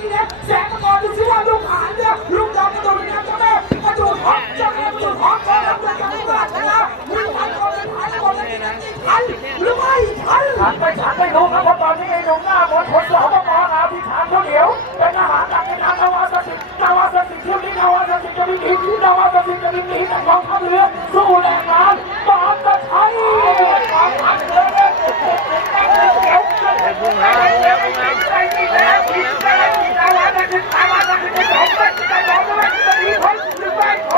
นี้นะแสงมังกรดูสิว่าลูกหานเนี่ยลูกดาวกระโดดเป็นเจ้าแม่กระโดดหอกเจ้าแม่กระโดดหอกก็รับเงินจากลูกหลานชนะมีพันคนหนึ่งพันคนหนึ่งพันหรือไม่พันฉันไม่ฉันไม่รู้ครับเพราะตอนนี้ไอ้หนุ่มหน้ามนต์คนสองก็มองอาพิธานข้าวเหนียวเป็นอาหารจากในนามนาวาสสิทธิ์นาวาสสิทธิ์เที่ยวนี้นาวาสสิทธิ์จะมีหนีนาวาสสิทธิ์จะมีหนีจากกองทัพเรือสู้แรงงานบอมตะไคร้กองทัพเรือเนี่ยพุ่งแล้วพุ่งแล้วพุ่งแล้วพุ่งแล้วพุ่งแล้วนาวาสสิทธิ์นาวาสสิทธิ์จะสองไม่จะสองไม่จะมีคนหรือไม่ผ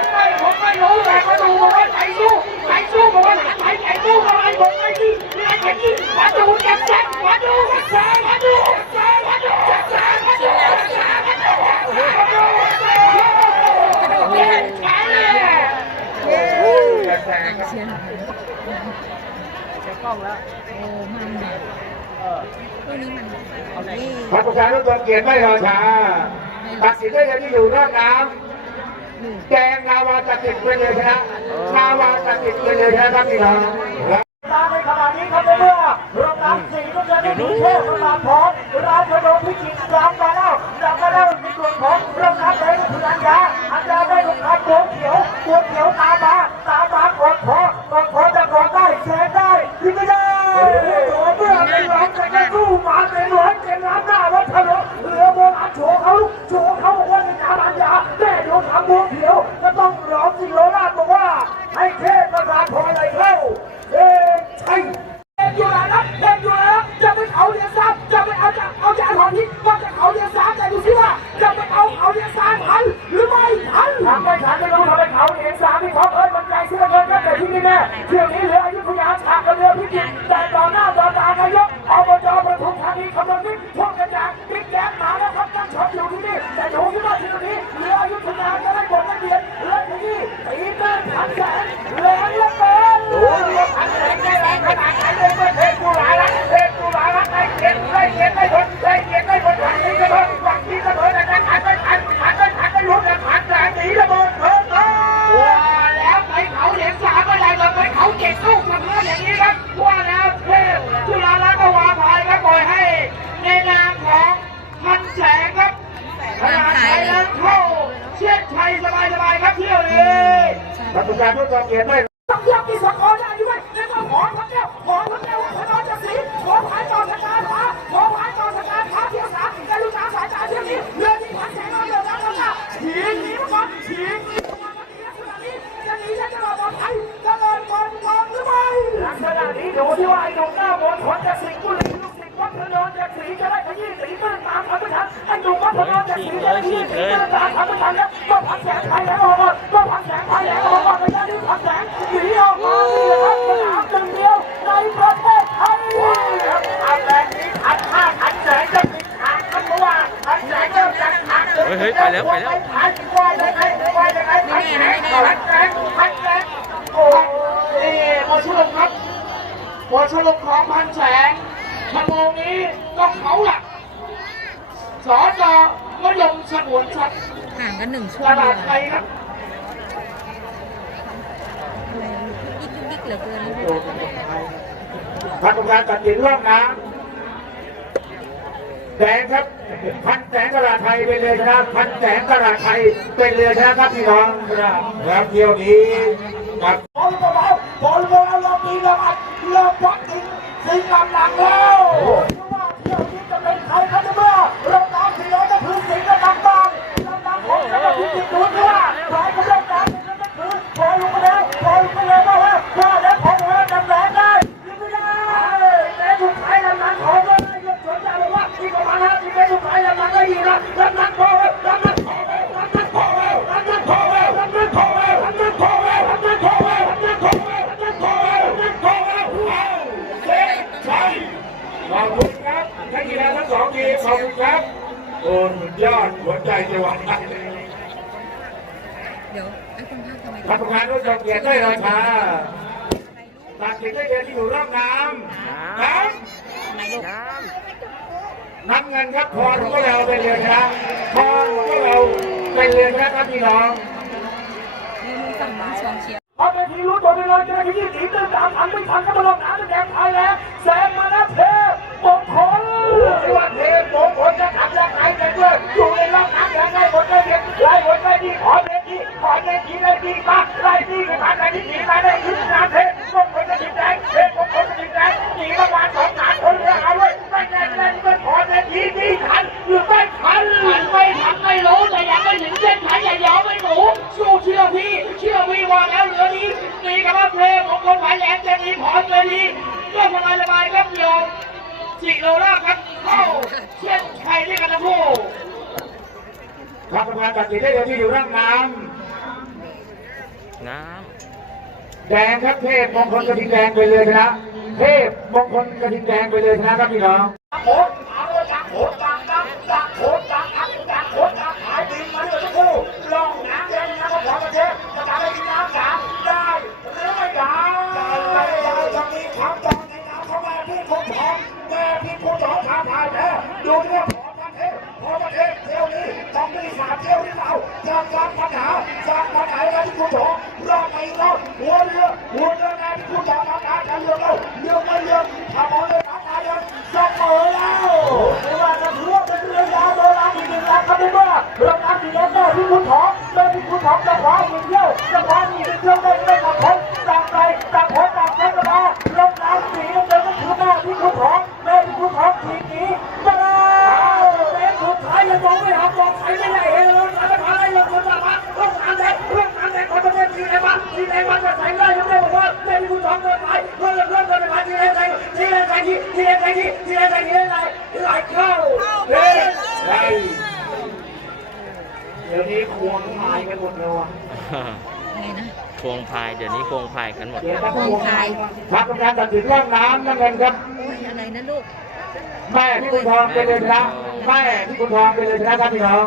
มไม่ผมไม่รู้แต่ก็ดูบอกว่าใจสู้ใจสู้บอกว่าหลานใจใจสู้อะไรผมไม่ดีนี่ไอ้แค่นี้มาดูแจ็คแจ็คมาดูแจ็คมาดูแจ็คมาดูแจ็คมาดูแจ็คมาดูมาดูแจ็คแจ็ค เชียร์หน่อยโอ้มันแบบตัวนี้มันนี่ พระ ประชาชนเกียรติไม่รอช้าตัดสินด้เลยที่อยู่นอกน้ำแกงนาวาตัดสินไปเลยชนะนาวาตัดสินไปเลยชนะครับพี่น้องในขณะนี้ครับเมื่อรถน้ำสี่ก็จะได้ดูเทพประมาพร้อมร้านขนมพิจิตรามอันยาแม่โดนทำบัวเขียว ก็ต้องร้องสิโรราชบอกว่า ให้เทพประสาทพรอะไรเข้าเอ้ใช่เด็กอยู่ไหนนะเด็กอยู่ไหนนะจะไปเขาเรียนซ้ำจะไปเอาจากเอาจากของที่ก็จะเขาเรียนซ้ำแต่ดูสิว่า จะไปเอาเขาเรียนซ้ำทันหรือไม่ทันทำไม่ทันไม่รู้ทำไมเขาเองสามที่เขาเอ้ยมันใจเสื้อเงินก็แต่ที่นี่แน่เที่ยวนี้เหลืออายุทยาฉากกับเรือพิจิตรแต่ต่อหน้าต่อตานายกอบจประทุมธานีคำนวณนิดพวกกระจางบิ๊กแจ๊มาแล้วครับนั่งชมอยู่ที่นี่แต่ดูที่ว่า tonight. ายๆครับเที่ยวนี้รัฐบาลผู้ทรงเกียรติไม่ต้องเยี่ยมที่สกอได้ด้วยแล้วก็ขอพระแก้วขอพระแก้ววัฒนจักรีขอผายต่อสการฟ้าขอผายต่อสการฟ้าเที่ยวสามแต่ลูกสาวสายตาเที่ยวนี้เรือที่พันแสงเราเดินแล้วก็ฉีกหนีมาก่อนฉีกหนีมาก่อนวันนี้ลักษณะนี้จะหนีฉันจะรอปลอดภัยจะเดินก่อนก่อนหรือไม่ลักษณะนี้ดูที่ว่าไอ้หนุ่มหน้ามนต์ขนจะสิงห์บุรีลูกศิษย์วัดพระนอนจากสีจะได้ขยี้สีตื้นตามทันไม่ทันไอ้หนุ่มวัดพระนอนจากสีจะได้ขยี้สีตื้นตามทันไม่ทันแล้วก็พันแสงไทยแล้ว ฮ้ยเฮ้ยไปแล้วไปแล้วพันว่ายังไงว่ไงพันแสงพันแสงพันแสงโอ้นี่โมอชุลงครับหัวฉลกของพันแสงชั่วโมงนี้ก็เขาหลักสอจอมยมสงวนชัดห่างกันหนึ่งชั่วโมลาดไทยครับอะไรยุกยิกยุกเหลือเกินพันประการตัดสินรองน้ำแสงครับ พันแสงตลาไทยเป็นเรือชนะพันแสงตลาไทยเป็นเรือชนะครับพี่น้องครับเที่ยวนี้ครับบอลบอลบอลเบาๆเรามีระบัดเราปัดสิงสิงลำหลังแล้ว เดี๋ยวไอ้คนภาคทำไมท่านประธานผู้ทรงเกียรติได้ราชาตัดสินได้เรียนที่อยู่ร่องน้ำน้ำน้ำเงินครับพรของพวกเราเป็นเรือชนะพรของพวกเราเป็นเรือชนะครับพี่น้องนี่มึงสั่งมึงชวนเชียร์พอเป็นทีรู้ตัวไปเลยจะได้ที่หนีเดินตามทันไม่ทันก็มาลงน้ำแดงไทยแล้วแซงมาแล้วเทพ ที่บ้านไล่ที่กระทำอไรที่หนีมาได้ยึดนานเทพพวคนจะติดแดงเทพพวคนจะติดแดงหนีประมาณสองสามคนเรือเอาไว้ไม่แน่แน่ก็ขอแน่ดีดีถันอยู่ไม่ฉันฉันไม่ฉันไม่รู้แต่ยังไม่ถึงเส้นฉันอย่ายาวไม่หนูสู้เชื่อพี่ เชื่อพี่ว่าแล้วเหลือนี้ตีกับเทพของคนหมายแหลมจะมีขอเลยดีเรื่องสบายสบายก็เดียวจิโรล่าครับเข้าเส้นชัยด้วยกันนะพู้ครับประมาณตัดสินได้เลยที่อยู่ร่างน้ำ น้แดงครับเทพมงคลกระทิงแดงไปเลยนะเทพมงคลกระทิงแดงไปเลยนะครับพี่น้องำ ขวาจะขวาอีกเที่ยวจะขวาอีเที่ยวได้ ไปหมดเลยว่อะไะควงพายเดี๋ยวนี้ควงพายกันหมด เดี๋ยวจะควงพายมาทำการตัดสินเรื่องน้ำนั่นเองครับอะไรนะลูก แม่ที่คุณทองไปเลยนะแม่ที่คุณทองไปเลยนะท่านพี่น้อง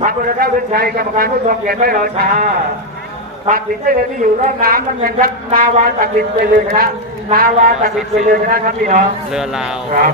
พระพุทธเาเป็นชัยกรรมการผู้ทรงเกียรติไม่รอช้าตัดสินได้เลยที่อยู่รอบน้ำน้ำเงินครับนาวาตัดสินไปเลยนะนาวาตัดสินไปเลยนะครับพี่น้องเรือลาวครับ